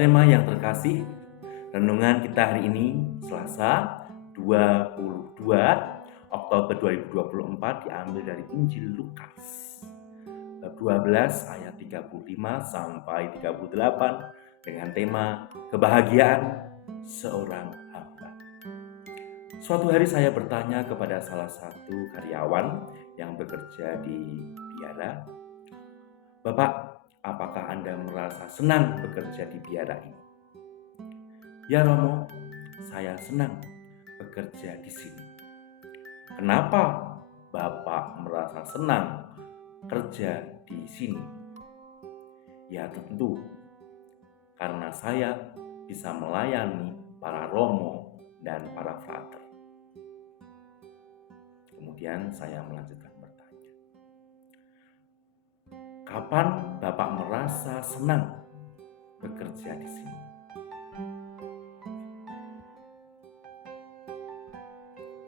Rema yang terkasih, renungan kita hari ini Selasa 22 Oktober 2024 diambil dari Injil Lukas bab 12 ayat 35 sampai 38 dengan tema kebahagiaan seorang hamba. Suatu hari saya bertanya kepada salah satu karyawan yang bekerja di biara, "Bapak, apakah Anda merasa senang bekerja di biara ini?" "Ya Romo, saya senang bekerja di sini." "Kenapa Bapak merasa senang kerja di sini?" "Ya tentu, karena saya bisa melayani para Romo dan para frater." Kemudian saya melanjutkan bertanya, "Kapan Bapak merasa senang bekerja di sini?"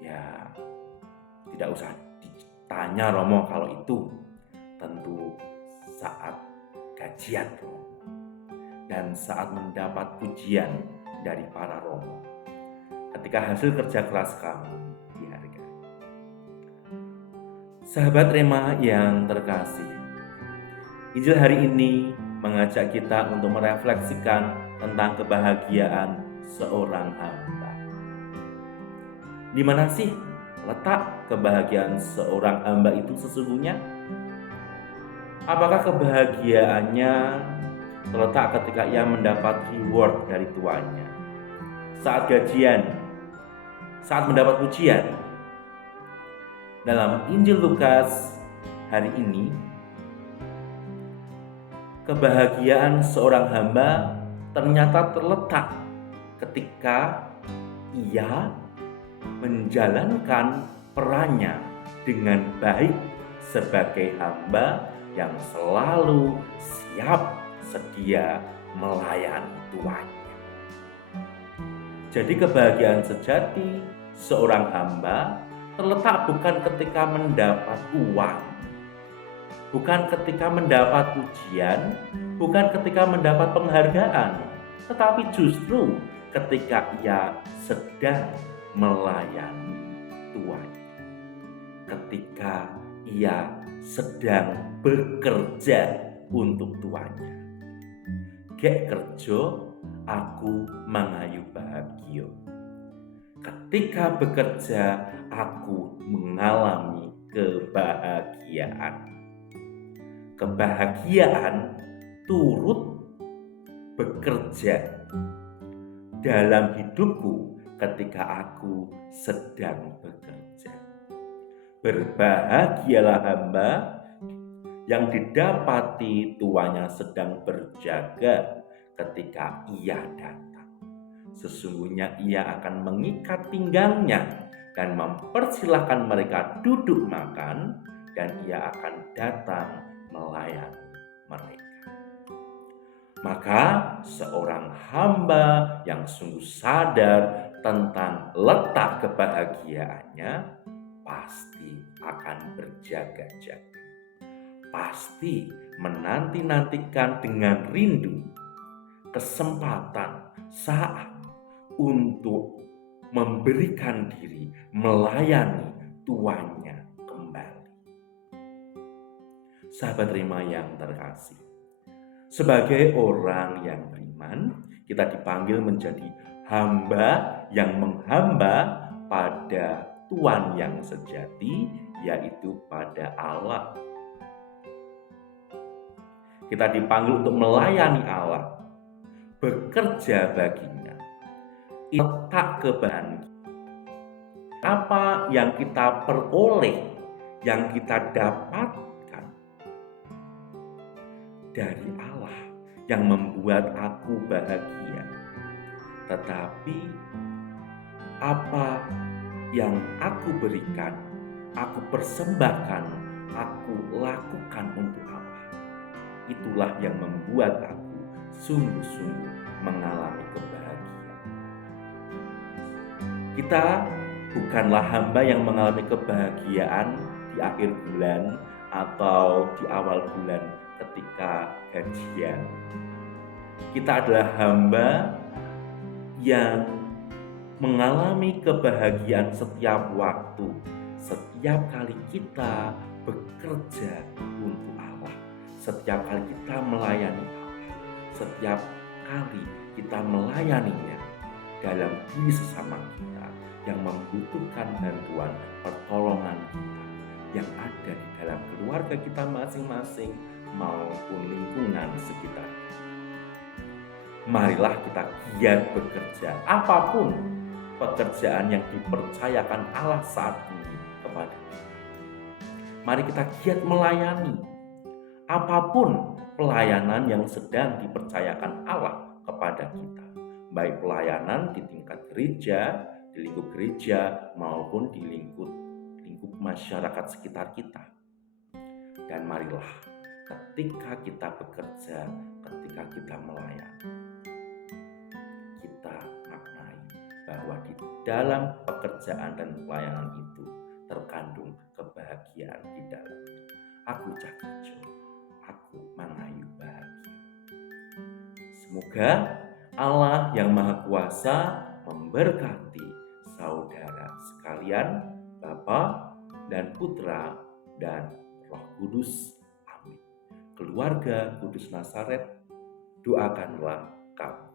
"Ya, tidak usah ditanya Romo kalau itu. Tentu saat gajian Romo dan saat mendapat pujian dari para Romo. Ketika hasil kerja keras kamu dihargai." Sahabat Rema yang terkasih, Injil hari ini mengajak kita untuk merefleksikan tentang kebahagiaan seorang hamba. Di mana sih letak kebahagiaan seorang hamba itu sesungguhnya? Apakah kebahagiaannya terletak ketika ia mendapat reward dari tuannya, saat gajian, saat mendapat pujian? Dalam Injil Lukas hari ini, kebahagiaan seorang hamba ternyata terletak ketika ia menjalankan perannya dengan baik sebagai hamba yang selalu siap sedia melayani tuannya. Jadi kebahagiaan sejati seorang hamba terletak bukan ketika mendapat uang, bukan ketika mendapat pujian, bukan ketika mendapat penghargaan, tetapi justru ketika ia sedang melayani tuannya, ketika ia sedang bekerja untuk tuannya. "Gek kerjo, aku mangayu bahagia. Ketika bekerja, aku mengalami kebahagiaan." Kebahagiaan turut bekerja dalam hidupku ketika aku sedang bekerja. Berbahagialah hamba yang didapati tuannya sedang berjaga ketika ia datang. Sesungguhnya ia akan mengikat pinggangnya dan mempersilahkan mereka duduk makan, dan ia akan datang melayani mereka. Maka seorang hamba yang sungguh sadar tentang letak kebahagiaannya pasti akan berjaga-jaga, pasti menanti-nantikan dengan rindu kesempatan, saat untuk memberikan diri melayani tuannya kembali. Sahabat Rema yang terkasih, sebagai orang yang beriman, kita dipanggil menjadi hamba yang menghamba pada Tuhan yang sejati, yaitu pada Allah. Kita dipanggil untuk melayani Allah, bekerja baginya. Letak kebahagiaan apa yang kita peroleh, yang kita dapatkan dari Allah yang membuat aku bahagia. Tetapi apa yang aku berikan, aku persembahkan, aku lakukan untuk Allah, itulah yang membuat aku sungguh-sungguh mengalami kebahagiaan. Kita bukanlah hamba yang mengalami kebahagiaan di akhir bulan atau di awal bulan ketika gajian. Kita adalah hamba yang mengalami kebahagiaan setiap waktu, setiap kali kita bekerja untuk Allah, setiap kali kita melayani Allah, setiap kali kita melayaninya dalam diri sesama kita yang membutuhkan bantuan pertolongan kita yang ada di dalam keluarga kita masing-masing maupun lingkungan sekitar. Marilah kita giat bekerja apapun pekerjaan yang dipercayakan Allah saat ini kepada kita. Mari kita giat melayani apapun pelayanan yang sedang dipercayakan Allah kepada kita, baik pelayanan di tingkat gereja, di lingkup gereja maupun di lingkup masyarakat sekitar kita. Dan marilah ketika kita bekerja, ketika kita melayani, kita maknai bahwa di dalam pekerjaan dan pelayanan itu terkandung kebahagiaan di dalamnya. Aku Cakarjo, aku mangayu bahagia. Semoga Allah yang Maha Kuasa memberkati saudara sekalian, Bapa dan Putra dan Roh Kudus. Amin. Keluarga Kudus Nazaret, doakanlah kami.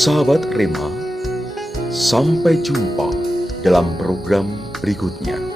Sahabat Rema, sampai jumpa dalam program berikutnya.